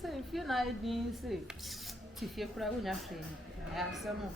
say if you na idin say tifie kura wo nya hwe ya asemo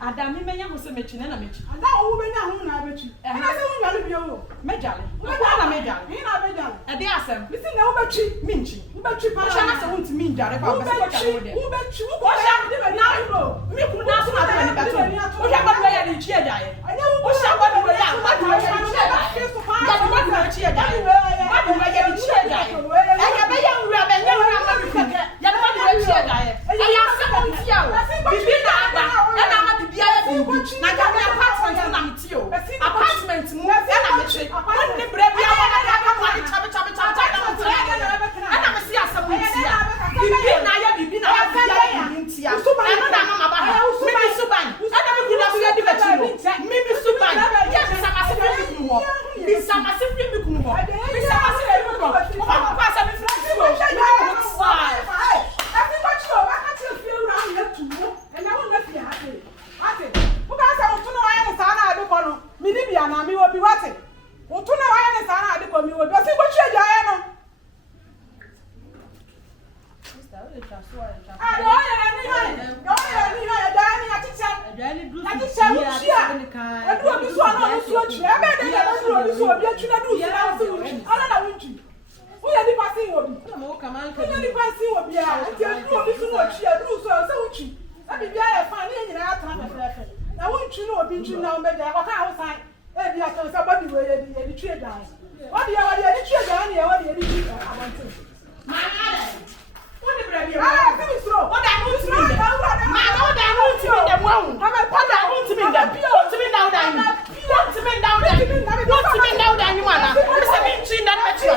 Adami menya ho se mechi na mechi. Ada owo benya ho na bechi. Ena se wo nyalu bio wo. Mejale. Wo na mejale. Ni na mejale. Ade asem. Bisi na wo bechi minchi. Wo bechi pa. Wo sha na se wo nti minjare pa. Wo bechi. Wo bechi. Wo sha de be na wo. Mi ku na so na de be beto. Wo sha ba do ya ni chi ejaye. Wo sha ba do ya ba do ya ni chi ejaye. Ba do ya ni chi ejaye. Ba do ya ni chi ejaye. Enya be ya nwu be nya nwu ma bi keke. Ya ba do ya chi ejaye. Aya se ko nti ya wo. Bibi na ada. Na ma bibi ya na gabe apartment na mitio apartment mu na meche on ne brebi ya na ka kwa ni chabe na mutire ana me si asabu ntia bibi na ya bibi na ya ntia ana na mama ba mimi suban ana me kuna bi ya di bechi mimi suban ya sama se fi mi wo bi sama se fi mi kunu ho bi sama se fi mi ko o ba kwa sa mi fi wo everybody know I can't feel around here too and I won't let you happy ate ukasa utuno wa yana sana adiko no mini bia na mi obi wate utuno wa yana sana adiko mi obi osi gbochi eja ya no sister o le transfer ah no ya ni ha da ni aticha uchi edu obi so na obi so chi ebe de ya edu obi so obi achu na du so na so uchi ala na uchi o ya di passing obi na mo kaman ka di passing obi a edu obi so na uchi edu so uchi abi bia ya fa ni nyina ya tra fefe na won twi na obi twi na o meja ko ka ho sai e bia kan sa body we ye di twi dan body ya wadi di twi dan ya wadi di twi abonte ma na woni bra bia ah ti mi sro o da no ti mi ma no da no ti mi dem wa hu ha me pa da no ti mi dem ti mi down dan ti mi down dan ti mi down dan ni mana mi se mi twi na me twi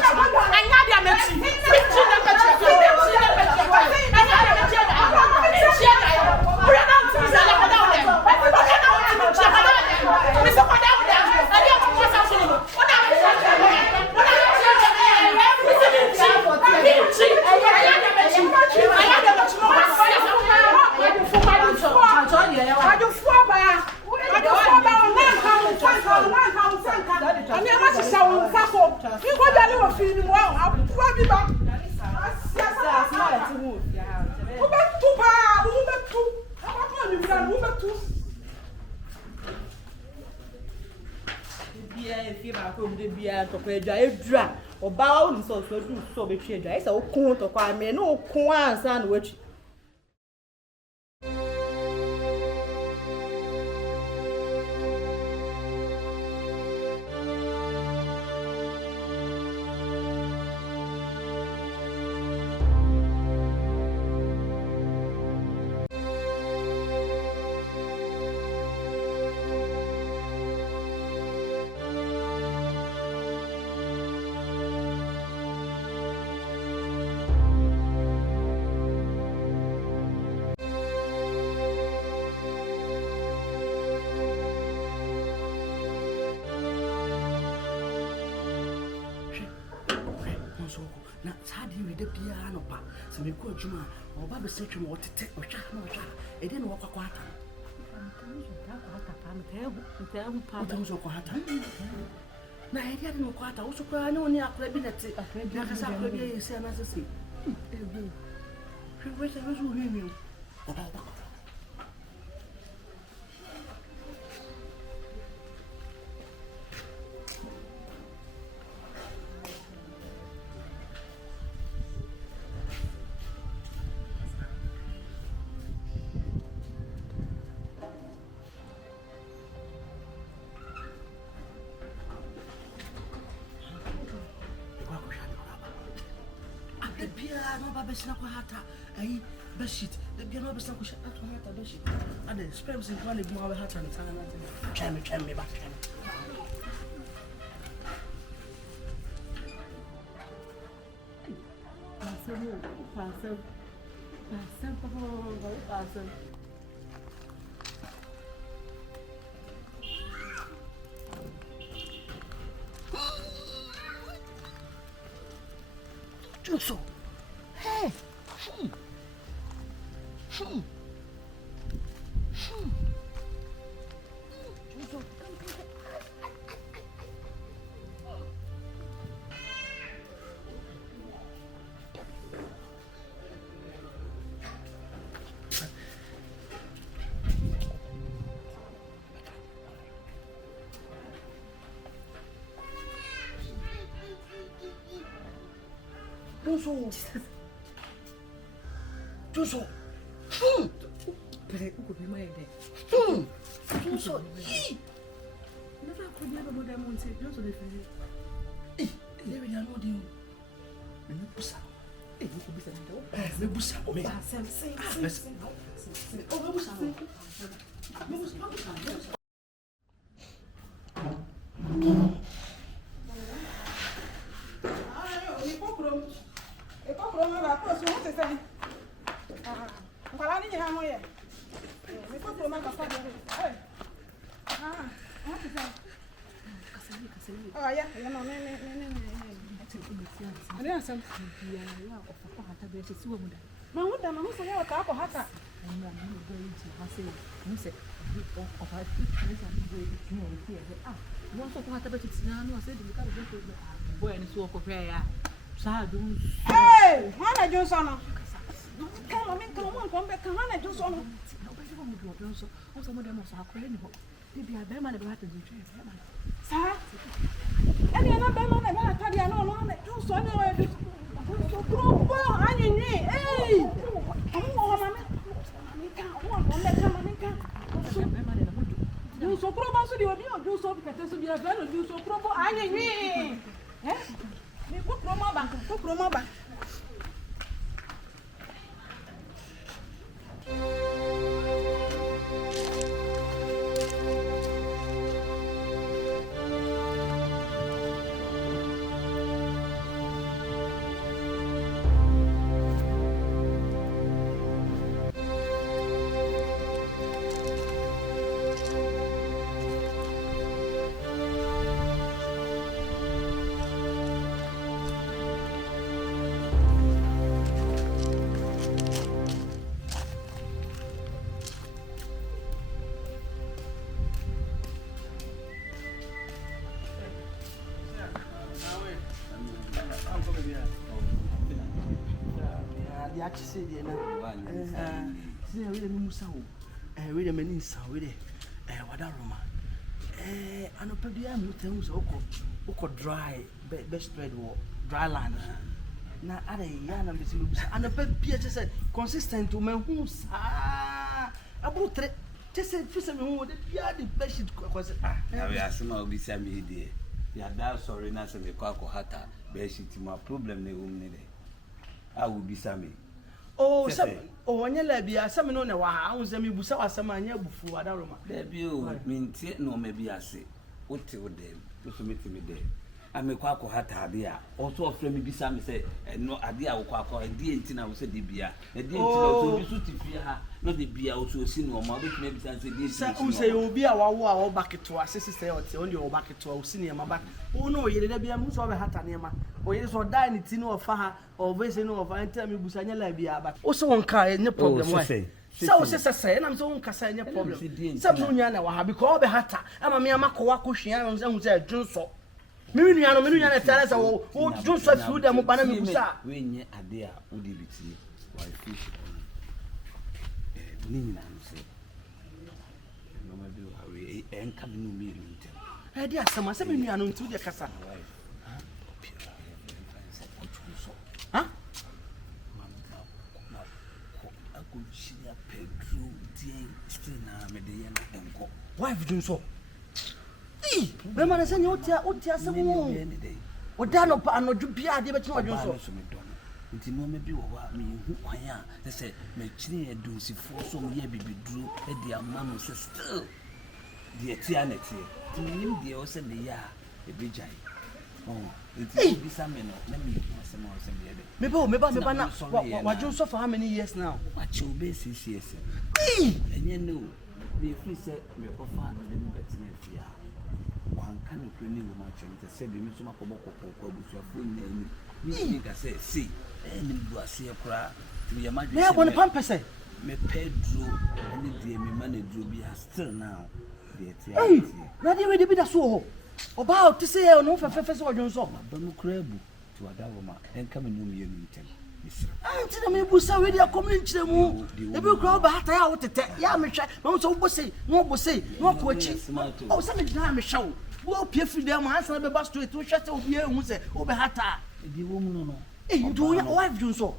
anya dia me twi mi twi na me twi anya dia me twi Eja edra oba o ni so du so be twi eja esa o kun to kwa me no kun ansa na wachi na sadi we de bia no pa se me ko adwuma o ba be se twem o tete o twa na o twa e de no kwa kwa ata Na idea no kwata wo so kwa na oni akra bi nete. Na kasa akra bi yesi ana sese. Ego. Hwe se wo so hwe mi. Besina kwa hata ai bashit de bia no besina ko sha ato hata bashit ade sperms in kwale gwa we hata ntana na cheme ba cheme Pasel Juso. Hey. Juso. Pere uko bima yede. Juso. Never could never go down and say, Juso de Fere. They will know the Busa. You could be sent to Busa. Hey, Hannah Johnson. Come on, back. Hannah Johnson. Also, Madame was our colonel. Maybe I bear my brother to do. Sir, and you're not better than I thought you know. Johnson, so grow, I knew. Hey, come on, you so proba so you so because you are very you so proba I knew. Eh? Put promo back. Say the we the musa we the menisa we the wadaroma anopedia mutem so oko dry best spread dry land na ada ya na bisi musa anopepia just consistent man hu sa abutre just fisa me hu de bia the best because na we asema obisa me de ya da sorry na se me kwa hata best ma problem ne hum ne de a obisa me oh onye labia asem no ne wa ha ahun se me busa wasem anya bufu adaroma there be o mintie no me bi ase wote wo dem so me de amekwa hata ade a also ofre me bisa me say no ade a wo kwa ade enti na wo se de bia ade enti na wo bi so tifia ha no de bia wo so si no ma be me bisa se de sa um say obi a wawo a wo baketo asese say o te on de wo baketo o si ne ma ba wo no yele da bia mu so be hata ne ma o yele so die ni ti no ofa ha o be se no ofa enti me busa nya la bia ba wo so won ka any problem why so say na me so won ka say any problem say no nya na wa ha because o be hata ama me amakowa ko hwia no say hu say adwunso Me nuano tell us wo don't so food dem ba na me busa. We nye ade a wo di biti why fish. Ni na say. No ma bi wa we enka me no me ntem. Dia asama se me nuano ntu de kasa. Huh? Wife doing so. Be man say you otia se wo. O da no pa no dubia de be tun wadun so. Nti no me bi wo wa me hu kwan a say me kire edonsifo so me ye bibiduru e de amano se still de etia na tie. Ti me nim de o se de ya e bi jai. Oh, nti bi sa me no na me asema o se me de. Me ba na wadun so for how many years now? Wa che obe 6 years. Enye no. Me free say me ko fa na me betina fia. Wan kan ko ni wo ma chente say be me so makobo kokoko abusuafo ni ni ka say see ni do ase kura ti ye ma dwe. Me go ne pampese. Me pedro ni de me manage bi still now. Hey, na de we de bi da so ho. Oba o ti say e no fefe so odwon so. Ba mu kura bu ti wada wo ma enka me no me yenu ntem. Anti na me busa we dia community mu e bi kura ba hata ya wotete ya me hwe ma so wo sei no bo sei no ko achi o se me dina me hwe wo pie free dem ansa be ba straight wo hwe se obi e hu se wo be hata e di wo mu no do ya wife do so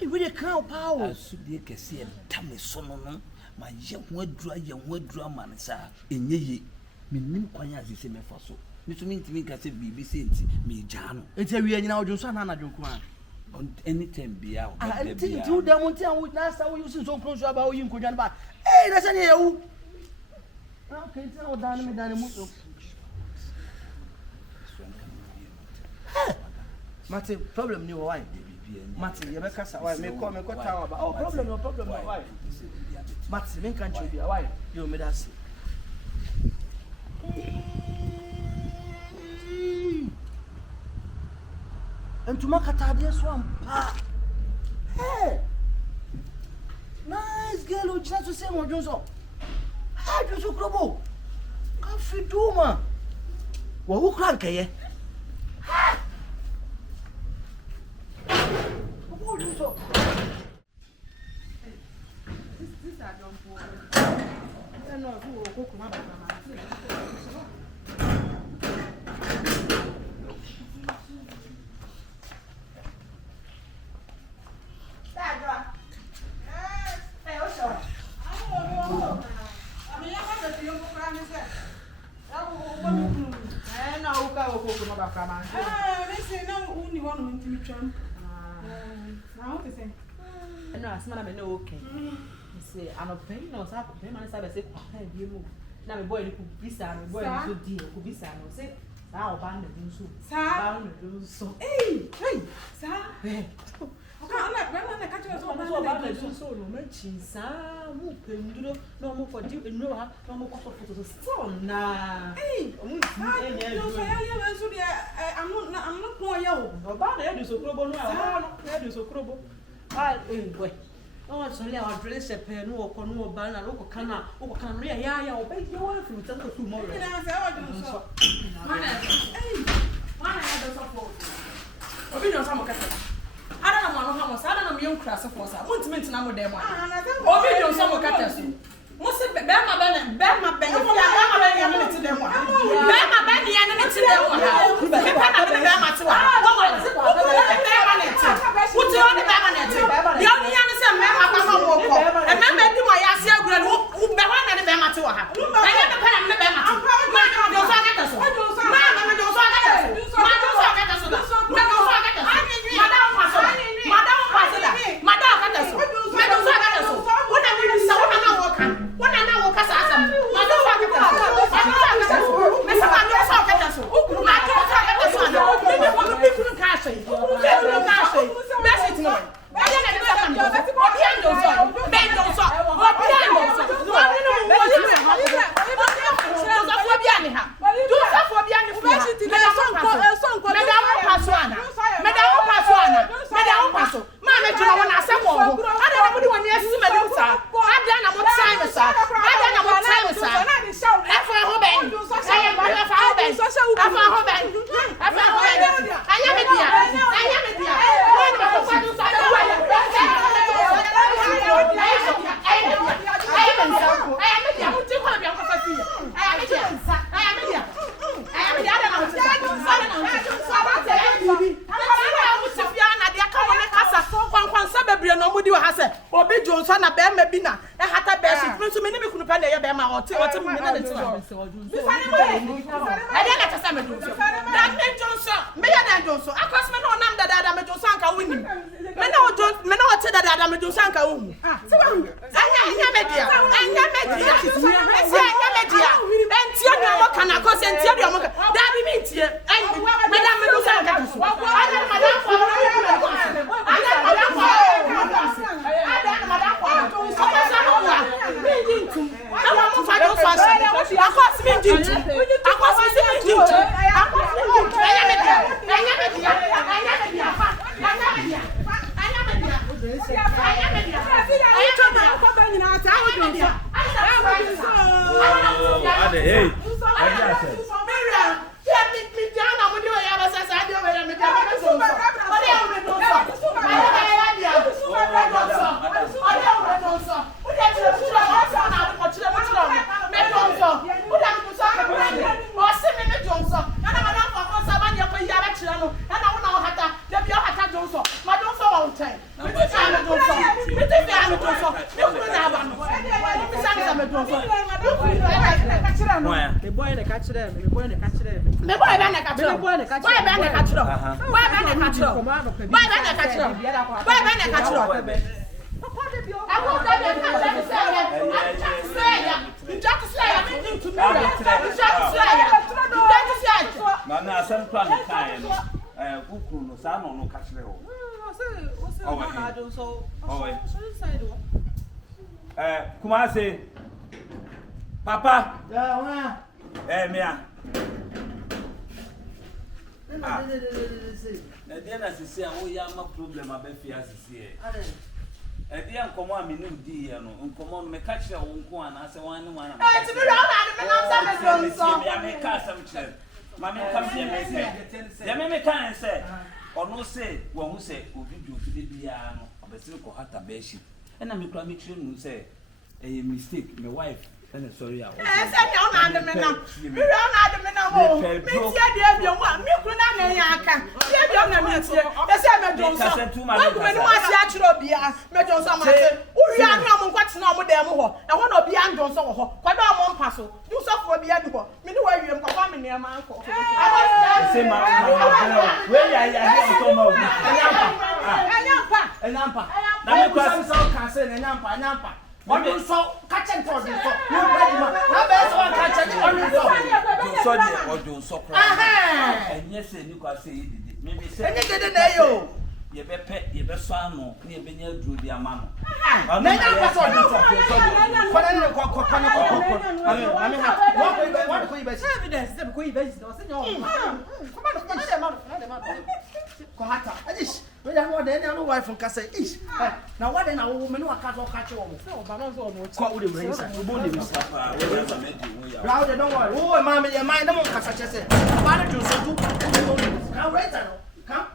e we dey crown power asu die kese e tame so no ma ye ho adura man sa enye ye minnim kwan ya se me fa so mi so mi ka se bibi se nti mi ja no enti awie nyina odun so na na dwon ko on anytime bia o be bia ti dem nti an wo na sa wo use so kron so aba wo yin kodwan ba na se ne yewu okay ti na o dan me dan mu so Mate problem ni why Mate ye be kasa why me ko tower ba oh problem no why Mate me kan chu bia why yo me da se Entuma katade so ampa. Hey. Nice girl, o jina so say mo jonso. Hey, DWONSO KROBO. Ka fiduma. Wa hu kran keye. Ha. O jonso. This are don for. No, who go kuma ba ma. No, asma na me no okay. Say anopɛ no sa pɛ man sa be say kwa bi mu. Na me boy ni ku bisa me boy ni so di ku bisa no say sa oba na DWONSO. Sa ba na DWONSO. Hey, sa. Ana be na ka tell so ba na DWONSO no me chi sa mu penduro no mo for di no ha no mo ko photo so na. Hey, o mu DWONSO ya so dia I'm not no ya o. Oba na DWONSO KROBO no a na DWONSO KROBO. Ah, boy. Oh, so le our dress pe no ko no ba na ko kana no ya o be you want to tell tomorrow. Ina say o do so. Mana ya do so for. Obi no so mo kasa. Ada na mo no ha mo sa ada na mo yen kura so for sa. Mo ntimi na mo dem a. Obi do so mo kasa so. Mo se be ma be ya no ne ti dem a. Be ma be ya no ne ti dem a. Be pa na be ma ti wa. Wo be ma ne ti. Wo ti o ne be ma ne ti. Ya ni ya ne se me ma pa mo ko. E me me di mo ya se agura no wo be wa na ne be ma ti wa ha. E ne be pa na me be ma ti. Ma do so akata so. Ma do so akata so. Ma do so akata so. Ma do so akata so. Ma da o pa so. Ma da o pa so da. Ma da akata so. Ma do so akata so. Wo na mi sa wo na wo ka. Wo na wo ka sa asam. Ma do so akata so. Ma do so akata so. Me sa ma do so akata so. Ma do so akata so. Kumasi, Papa. Mia. Then as you say, oh, you have no problem about FEAT. At the end, come on, me new dear, no, come on, me catch your own one. I say one. I make some chair. Mammy comes here and say, the mammy can say, or no say, one who say, who did you to the piano of a silk hat beshi. And I'm a clamation who say, a mistake, my wife. Sorry, I said, no, I'm the man. We don't have the man. Me, dear, you want me, Kuna, I can. Dear, you're not me. That's a Johnson. When you want to actually be a Johnson, we are not what's not with them. I want to be a Johnson. What about one parcel? You suffer the other. Me, do I am coming near my uncle. I say, my where I am. What do you so catching for this? You ready, man? Now, there's one catching on you. Sorry, or do so. And yes, you can say, maybe say, you better, you better, son, near Benya drew the amount. I'm not we don't want any other wife from Casa East. Now, what in a woman who catch or catch on? So, but also, what would you raise? You won't even stop. Now, they don't want. Oh, mammy, your mind, I won't catch a chest. Why don't you say, come, wait, come,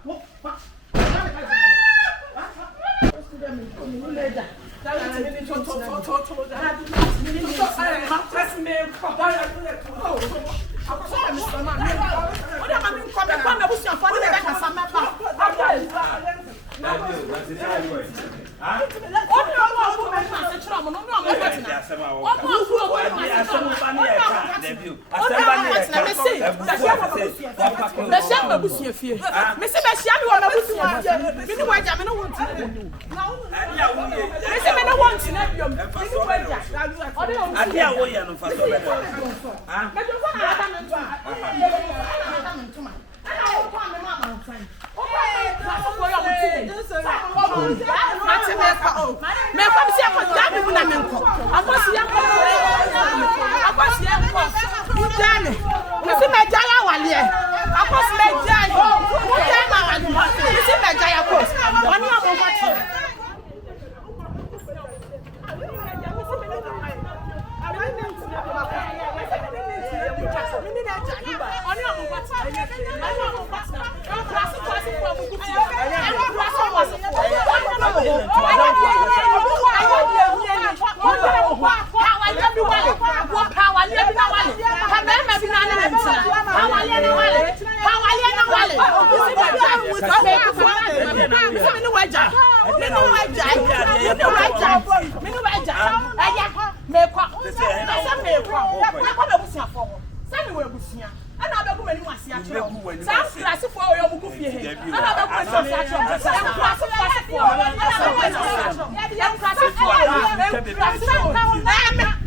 ana abeku mani wase a chiro sa class fo o yo mu ku fie he ana abeku mani wase a chiro sa class fo ana abeku mani wase a chiro ya class fo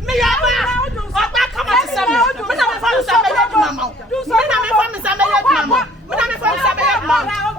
me ya ba oba come to say me na me fa sa me ya mama me na me fa me sa me ya mama me na me fa sa me ya mama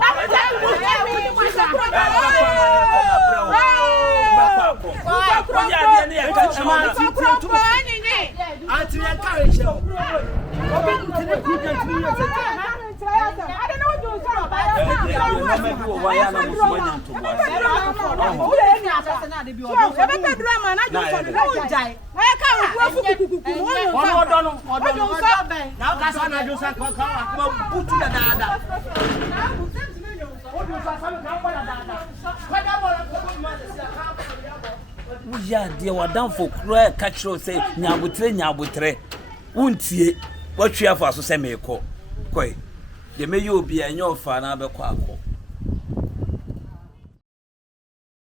Uya dia wadan for kura catch road say nyabutre wuntie watwe afa so se me ko koi de me yo bia enyo fa na be ko akọ